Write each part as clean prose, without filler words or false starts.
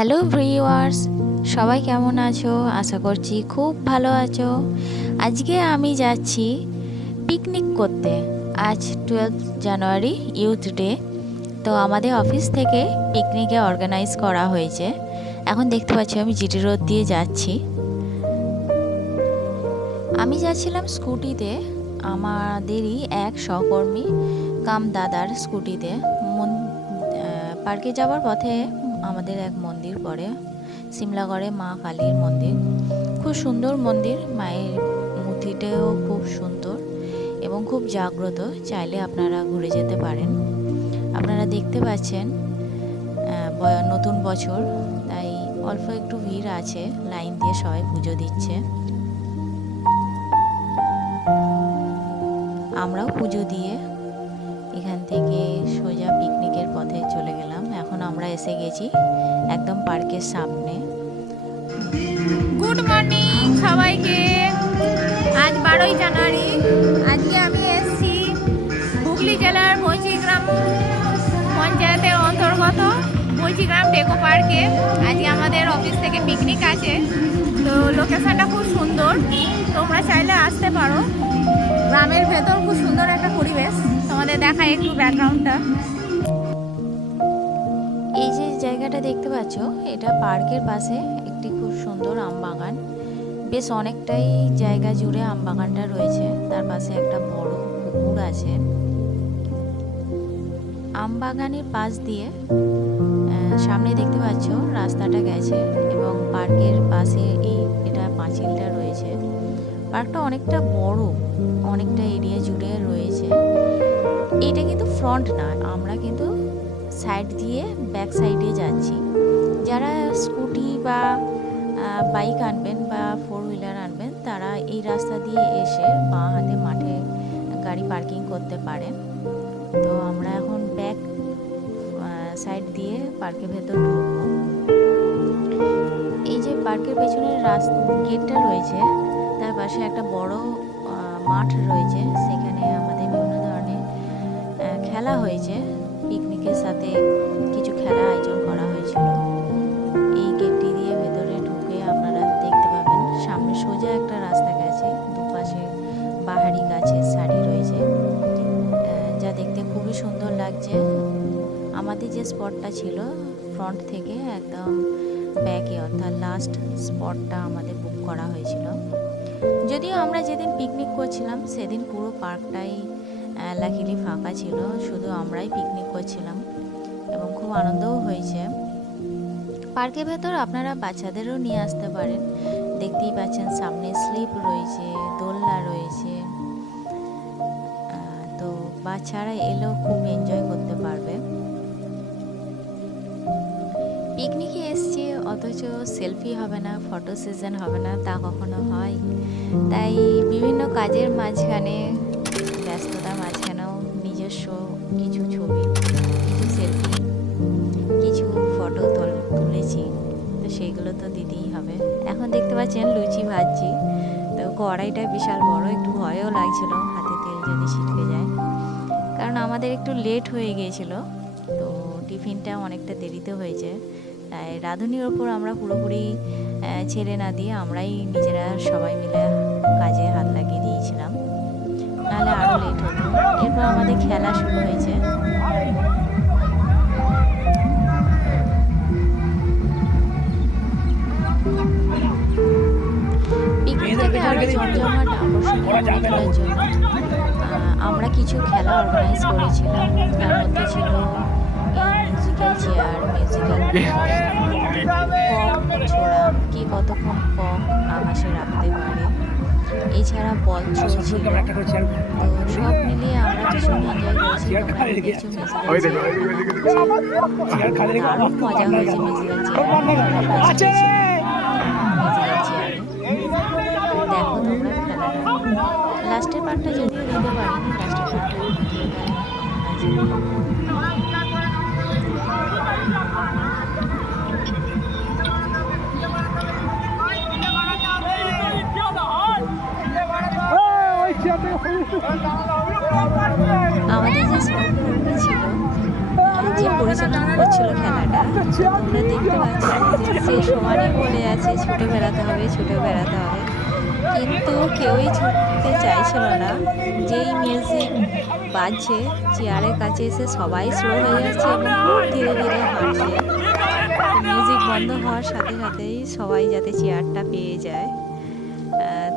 Hello viewers, সবাই কেমন আছো? আশা করছি খুব ভালো আছো। আজকে আমি যাচ্ছি পিকনিক করতে। আজ 12 জানুয়ারি ইউথ ডে। তো আমাদের অফিস থেকে পিকনিকে অর্গানাইজ করা হয়েছে। এখন দেখতে পাচ্ছি আমি জিটি রোড দিয়ে যাচ্ছি। আমি যাচ্ছিলাম স্কুটিতে, আমাদেরই এক সহকর্মী কাম দাদার স্কুটিতে। পার্কে যাওয়ার পথে আমাদের এক মন্দির পড়ে, সিমলাগড়ে মা কালীর মন্দির। খুব সুন্দর মন্দির, মায়ের মূর্তিটাও খুব সুন্দর এবং খুব জাগ্রত। চাইলে আপনারা ঘুরে যেতে পারেন। আপনারা দেখতে পাচ্ছেন নতুন বছর, তাই অল্প একটু ভিড় আছে, লাইন দিয়ে সবাই পুজো দিচ্ছে। আমরাও পুজো দিয়ে এখান থেকে সোজা পিকনিকের পথে চলে গেলাম। এখন আমরা এসে গেছি একদম পার্কের সামনে। গুড মর্নিং সবাইকে। আজ 12ই জানুয়ারি। আজকে আমি এসেছি হুগলি জেলার বৈচিগ্রাম পঞ্চায়েতের অন্তর্গত বৈচিগ্রাম ডেকো পার্কে। আজকে আমাদের অফিস থেকে পিকনিক আছে। তো লোকেশনটা খুব সুন্দর, তোমরা চাইলে আসতে পারো। গ্রামের ভেতর খুব সুন্দর একটা পরিবেশ। তোমাদের দেখায় একটু ব্যাকগ্রাউন্ডটা। এই যে জায়গাটা দেখতে পাচ্ছ, এটা পার্কের পাশে একটি খুব সুন্দর আম বাগান। বেশ অনেকটাই জায়গা জুড়ে আম বাগানটা রয়েছে। তার পাশে একটা বড় পুকুর আছে। আম বাগানের পাশ দিয়ে সামনে দেখতে পাচ্ছ রাস্তাটা গেছে এবং পার্কের পাশে এটা পাঁচিলটা রয়েছে। পার্কটা অনেকটা বড়, অনেকটা এরিয়া জুড়ে রয়েছে। এটা কিন্তু ফ্রন্ট না, আমরা কিন্তু সাইড দিয়ে ব্যাক সাইডে যাচ্ছি। যারা স্কুটি বা বাইক আনবেন বা 4 হুইলার আনবেন, তারা এই রাস্তা দিয়ে এসে বাঁ হাতে মাঠে গাড়ি পার্কিং করতে পারেন। তো আমরা এখন ব্যাক সাইড দিয়ে পার্কের ভেতর ঢুকবো। এই যে পার্কের পেছনের গেটটা রয়েছে, তার পাশে একটা বড় মাঠ রয়েছে। সেখানে আমাদের বিভিন্ন ধরনের খেলা হয়েছে। পিকনিকের সাথে কিছু খেলা আয়োজন করা হয়েছিল। এই গেটটি দিয়ে ভেতরে ঢুকে আপনারা দেখতে পাবেন সামনে সোজা একটা রাস্তা গেছে, দুপাশে বাহারি গাছের সারি রয়েছে, যা দেখতে খুবই সুন্দর লাগছে। আমাদের যে স্পটটা ছিল ফ্রন্ট থেকে একদম ব্যাকে, অর্থাৎ লাস্ট স্পটটা আমাদের বুক করা হয়েছিল। যদিও আমরা যেদিন পিকনিক করছিলাম সেদিন পুরো পার্কটাই লাকিলি ফাঁকা ছিল, শুধু আমরাই পিকনিক করছিলাম এবং খুব আনন্দও হয়েছে। পার্কের ভেতর আপনারা বাচ্চাদেরও নিয়ে আসতে পারেন। দেখতেই পাচ্ছেন সামনে স্লিপ রয়েছে, দোলনা রয়েছে। তো বাচ্চারা এলেও খুব এনজয় করতে পারবে। পিকনিকে এসছি অথচ সেলফি হবে না, ফটো সেশন হবে না, তা কখনো হয়? তাই বিভিন্ন কাজের মাঝখানে, ব্যস্ততার মাঝখানেও নিজস্ব কিছু ছবি, কিছু সেলফি, কিছু ফটো তুলেছি। তো সেইগুলো তো দিতেই হবে। এখন দেখতে পাচ্ছেন লুচি ভাজছি। তো কড়াইটা বিশাল বড়, একটু ভয়ও লাগছিল হাতে তেল যদি ছিটকে যায়, কারণ আমাদের একটু লেট হয়ে গিয়েছিল। তো টিফিনটা অনেকটা দেরিতে হয়েছে, তাই রাঁধুনির ওপর আমরা পুরোপুরি ছেড়ে না দিয়ে আমরাই নিজেরা সবাই মিলে কাজে হাত লাগিয়ে দিয়েছিলাম, নাহলে আরও লেট হতো। এরপর আমাদের খেলা শুরু হয়েছে। পিকনিকটাকে আরও জমজমাট আকর্ষণীয় করে তোলার জন্য আমরা কিছু খেলা অর্গানাইজ করেছিলাম। তার মধ্যে ছিল মিউজিক্যাল চেয়ার, মিউজিক্যাল কক ছোড়া, কে কতক্ষণ কক আকাশে রাখতে পারে, এছাড়া বল ছিল। তো সব মিলিয়ে আমরা ভীষণ এনজয় করেছি। দারুণ মজা হয়েছে মিউজিক্যাল চেয়ারে। দেখো তোমরা খেলাটা, লাস্টের পার্টটা যদিও দিতে পারিনি, লাস্টের পার্টটা আমাদের যে স্পট ছিল, যে পরিচালনা করছিল খেলাটা, তোমরা দেখতে পাচ্ছ যে সে সমানই বলে আছে ছুটে বেড়াতে হবে, ছুটে বেড়াতে হবে, কিন্তু কেউই ছুটতে চাইছিল না। যেই মিউজিক বাজছে চেয়ারের কাছে এসে সবাই স্লো হয়ে যাচ্ছে এবং খুব ধীরে ধীরে হাঁটছে। মিউজিক বন্ধ হওয়ার সাথে সাথেই সবাই যাতে চেয়ারটা পেয়ে যায়।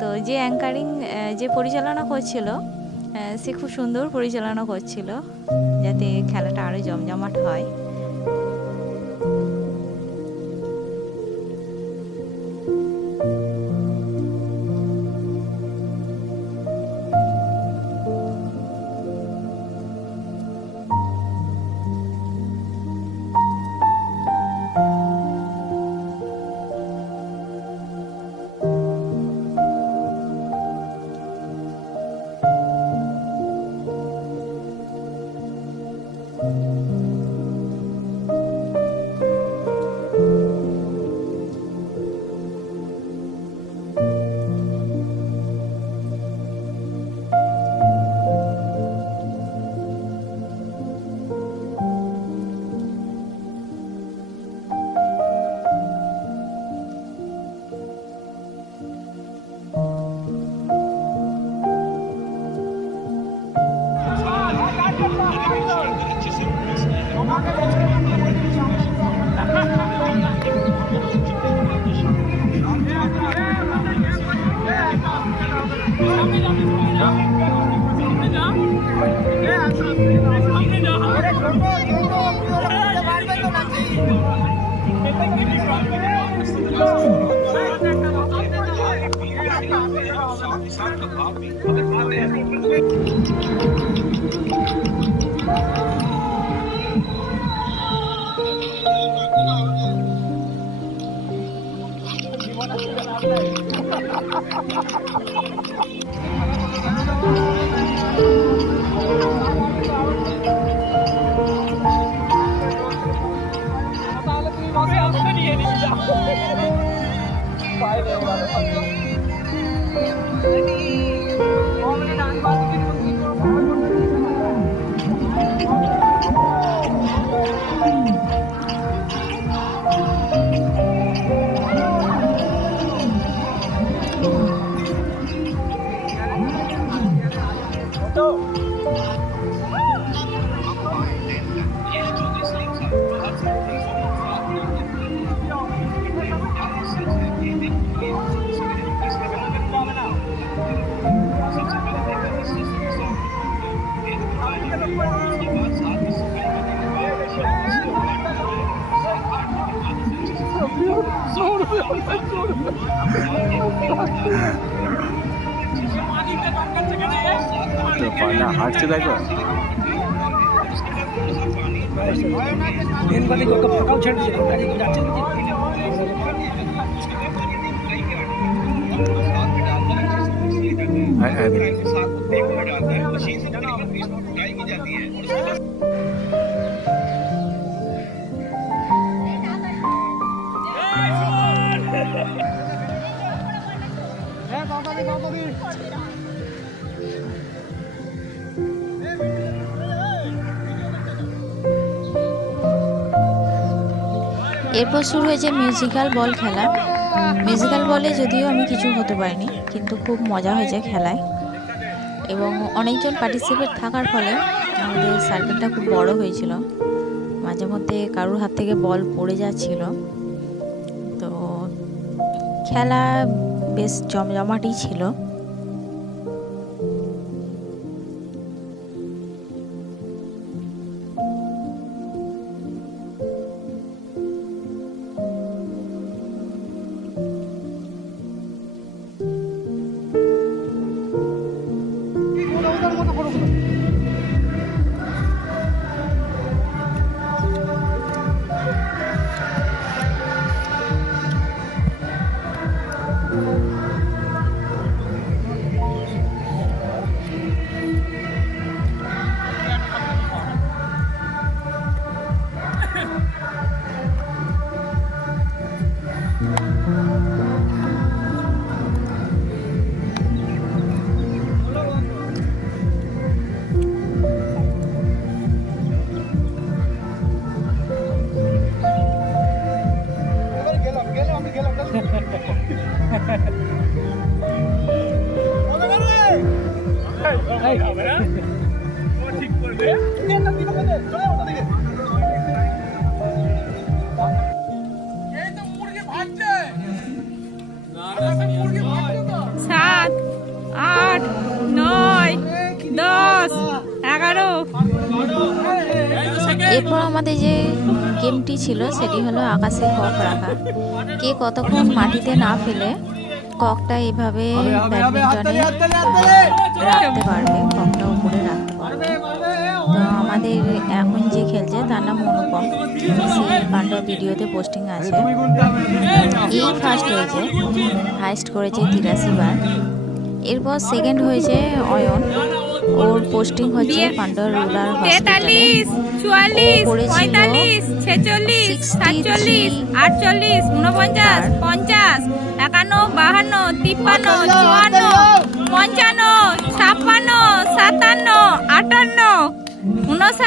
তো যে অ্যাঙ্কারিং যে পরিচালনা করছিল সে খুব সুন্দর পরিচালনা করছিল যাতে খেলাটা আরও জমজমাট হয়। হাঁটছে দেখো ফাঁকাও ছেড়ে দিয়েছে যাচ্ছে এরপর শুরু হয়েছে মিউজিক্যাল বল খেলা। মিউজিক্যাল বলে যদিও আমি কিছু হতে পারিনি, কিন্তু খুব মজা হয়েছে খেলায় এবং অনেকজন পার্টিসিপেট থাকার ফলে আমাদের সার্কেলটা খুব বড় হয়েছিল। মাঝে মধ্যে কারোর হাত থেকে বল পড়ে যাচ্ছিল। তো খেলা বেশ জমজমাটই ছিল। সাত, আট, নয়, 10, 11। এরপর আমাদের যে গেমটি ছিল সেটি হলো আকাশে কক রাখা। কে কতক্ষণ মাটিতে না ফেলে ককটা এভাবে ব্যাডমিন্টনে রাখতে পারবে, ককটা উপরে রাখতে পারবে। তো আমাদের এখন যে খেলছে তার নাম অনুপম, সেই পান্ডা ভিডিওতে পোস্টিং আছে। এই ফার্স্ট হয়েছে, হাইস্ট করেছে 83 বার। এরপর সেকেন্ড হয়েছে অয়ন, ওর পোস্টিং হচ্ছে পান্ডা রুরাল হসপিটালে। 43, 44, 46, 47, 48, 49, 50, 51, 52, 53, 54, 55, 56, 57, 58,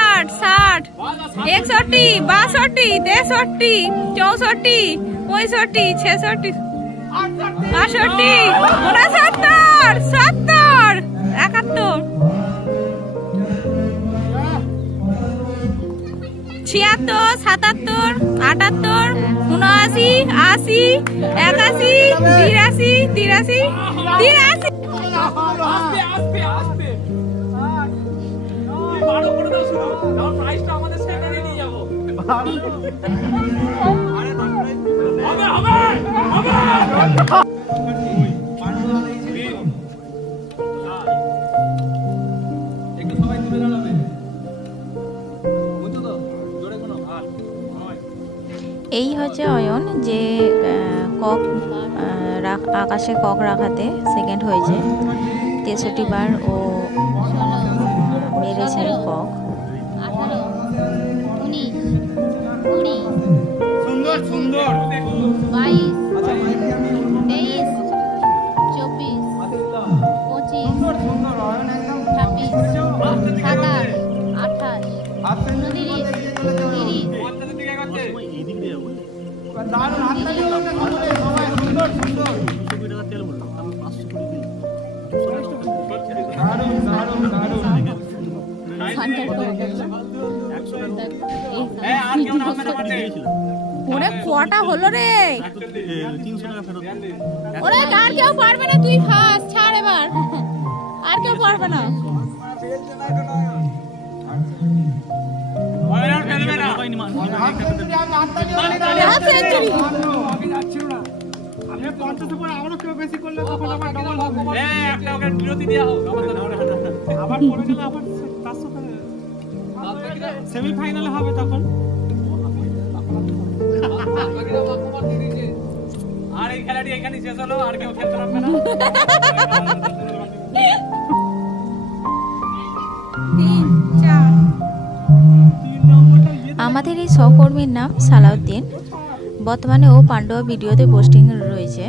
59, 60, 61, 62, 63, 64, 65, 66, 68, 69, 70, 71, 76, 77, 78, 79, 80, 81, 82, 83, 83। এই হচ্ছে অয়ন, যে কক আকাশে কক রাখাতে সেকেন্ড হয়েছে। 63 বার ও মেরেছে কক। 18, 19, 20, সুন্দর সুন্দর 22, 23, 24, 25, 26, 27, 28, 29, 30, ওরে কটা হলো রে? ওরে আর কেউ পারবে না, তুই ফার্স্ট, ছাড় এবার, আর কেউ পারবে না। সেমিফাইনালে হবে তখন। আর এই খেলাটি এখানে শেষ হলো, আর কেউ খেলতে পারবে না। আমাদের এই সহকর্মীর নাম সালাউদ্দিন, বর্তমানে ও পান্ডুয়া ভিডিওতে পোস্টিং রয়েছে।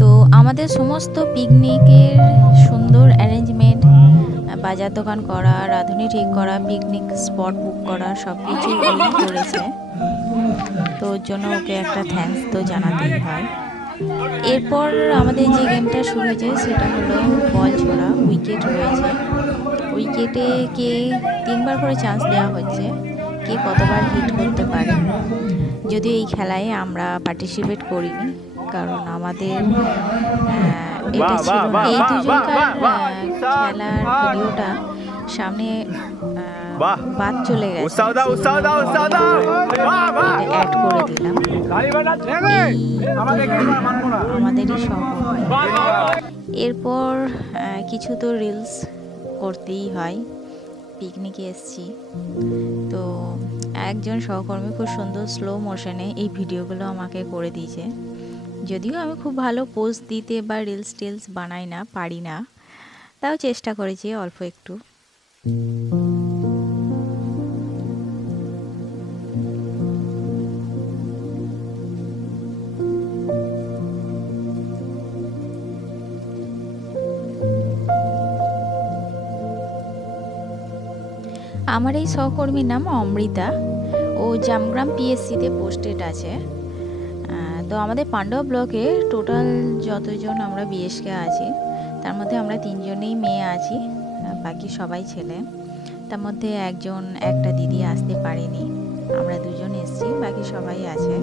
তো আমাদের সমস্ত পিকনিকের সুন্দর অ্যারেঞ্জমেন্ট, বাজার দোকান করা, রাঁধুনি ঠিক করা, পিকনিক স্পট বুক করা, সব কিছুই করেছে। তো ওর জন্য ওকে একটা থ্যাঙ্কস তো জানাতেই হয়। এরপর আমাদের যে গেমটা শুরু হয়েছে সেটা হলো বল ছোড়া। উইকেট রয়েছে, উইকেটে কে 3 বার করে চান্স দেওয়া হচ্ছে, কে কতবার হিট করতে পারে। যদিও এই খেলায় আমরা পার্টিসিপেট করিনি, কারণ আমাদের এটা ছিল না। এই দুজনকার খেলার ভিডিওটা সামনে বাদ চলে গেছে, অ্যাড করে দিলাম। আমাদেরই সহকর্মী। এরপর কিছু তো রিলস করতেই হয়, পিকনিকে এসছি। তো একজন সহকর্মী খুব সুন্দর স্লো মোশনে এই ভিডিওগুলো আমাকে করে দিয়েছে। যদিও আমি খুব ভালো পোজ দিতে বা রিলস টিলস বানাই না, পারি না, তাও চেষ্টা করেছি অল্প একটু। আমার এই সহকর্মীর নাম অমৃতা, ও জামগ্রাম পিএসসিতে পোস্টেড আছে। তো আমাদের পান্ডুয়া ব্লকে টোটাল যতজন আমরা বিএসকে আছি, তার মধ্যে আমরা 3 জনেই মেয়ে আছি। বাকি সবাই ছেলে। তার মধ্যে একটা দিদি আসতে পারেনি, আমরা দুজন এসেছি, বাকি সবাই আছে।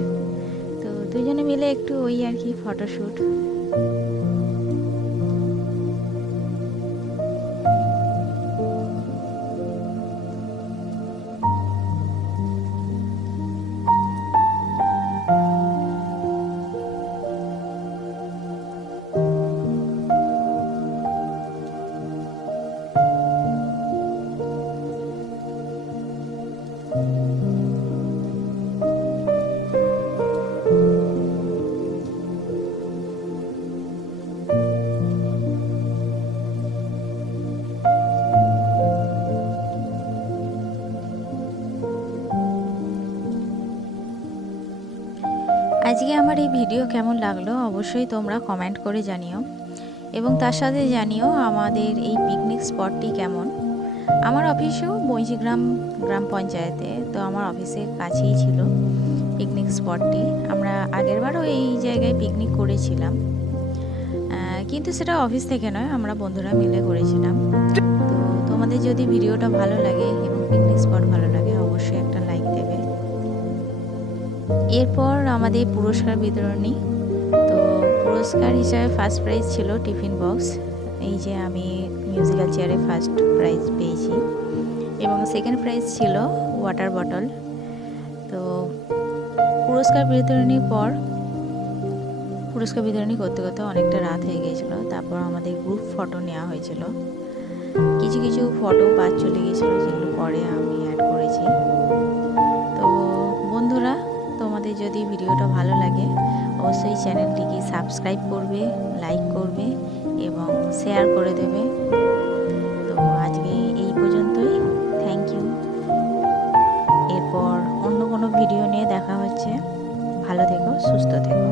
তো দুজনে মিলে একটু ওই আর কি ফটোশ্যুট। আজকে আমার এই ভিডিও কেমন লাগলো অবশ্যই তোমরা কমেন্ট করে জানিও, এবং তার সাথে জানিও আমাদের এই পিকনিক স্পটটি কেমন। আমার অফিসও বৈচিগ্রাম গ্রাম পঞ্চায়েতে, তো আমার অফিসের কাছেই ছিল পিকনিক স্পটটি। আমরা আগেরবারও এই জায়গায় পিকনিক করেছিলাম, কিন্তু সেটা অফিস থেকে নয়, আমরা বন্ধুরা মিলে করেছিলাম। তো তোমাদের যদি ভিডিওটা ভালো লাগে এবং পিকনিক স্পট ভালো লাগে অবশ্যই একটা লাইক দেবে। এরপর আমাদের পুরস্কার বিতরণী। তো পুরস্কার হিসাবে ফার্স্ট প্রাইজ ছিল টিফিন বক্স, এই যে আমি মিউজিক্যাল চেয়ারে ফার্স্ট প্রাইজ পেয়েছি, এবং সেকেন্ড প্রাইজ ছিল ওয়াটার বটল। তো পুরস্কার বিতরণী করতে করতে অনেকটা রাত হয়ে গিয়েছিলো। তারপর আমাদের গ্রুপ ফটো নেওয়া হয়েছিল, কিছু কিছু ফটো বাদ চলে গিয়েছিলো, যেগুলো পরে আমি অ্যাড করেছি। তো বন্ধুরা, তোমাদের যদি ভিডিওটা ভালো লাগে অবশ্যই চ্যানেলটিকে সাবস্ক্রাইব করবে, লাইক করবে এবং শেয়ার করে দেবে। তো আজকে এই পর্যন্তই, থ্যাংক ইউ। এরপর অন্য কোনো ভিডিও নিয়ে দেখা হচ্ছে। ভালো থেকো, সুস্থ থেকো।